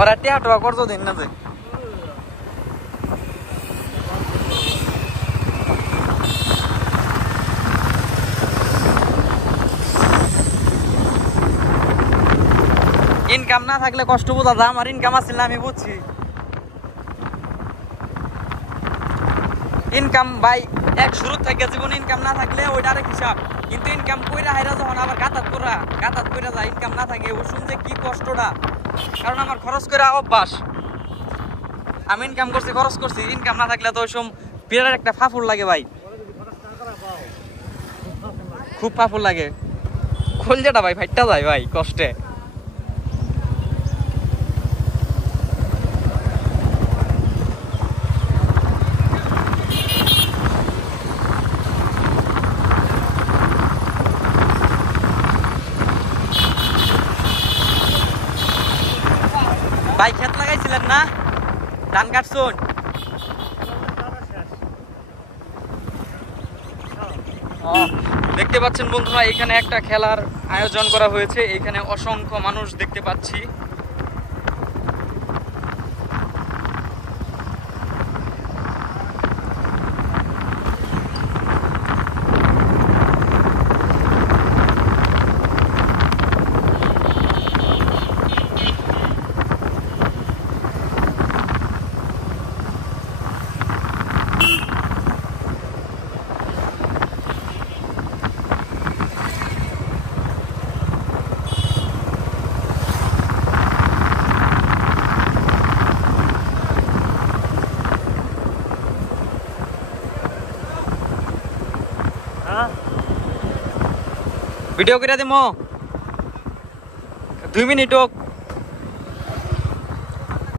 ওরা টিয়া টোয়া করছো দিন না যে ইনকাম না থাকলে কষ্ট বোঝা যায় আমার ইনকাম আছে না আমি বুঝছি ইনকাম ভাই এক শুরু থেকে জীবন ইনকাম না থাকলে ওইটা আরেক হিসাব কিন্তু ইনকাম কইরা হাইরা যখন আবার গাতাত কইরা যায় ইনকাম না থাকে ও শুনতে কি কষ্টটা কারণ আমার খরচ করে অভ্যাস আমি ইনকাম করছি খরচ করছি ইনকাম না থাকলে তো ওই সব বিরাট একটা ফাফুর লাগে ভাই খুব ফাফুর লাগে কলজাটা ভাই ফাইটটা যায় ভাই কষ্টে ভাই ক্ষেত লাগাইছিলেন না ধান কাটছুন দেখতে পাচ্ছেন বন্ধুরা এখানে একটা খেলার আয়োজন করা হয়েছে এখানে অসংখ্য মানুষ দেখতে পাচ্ছি ভিডিও করে দিমো 2 মিনিট হোক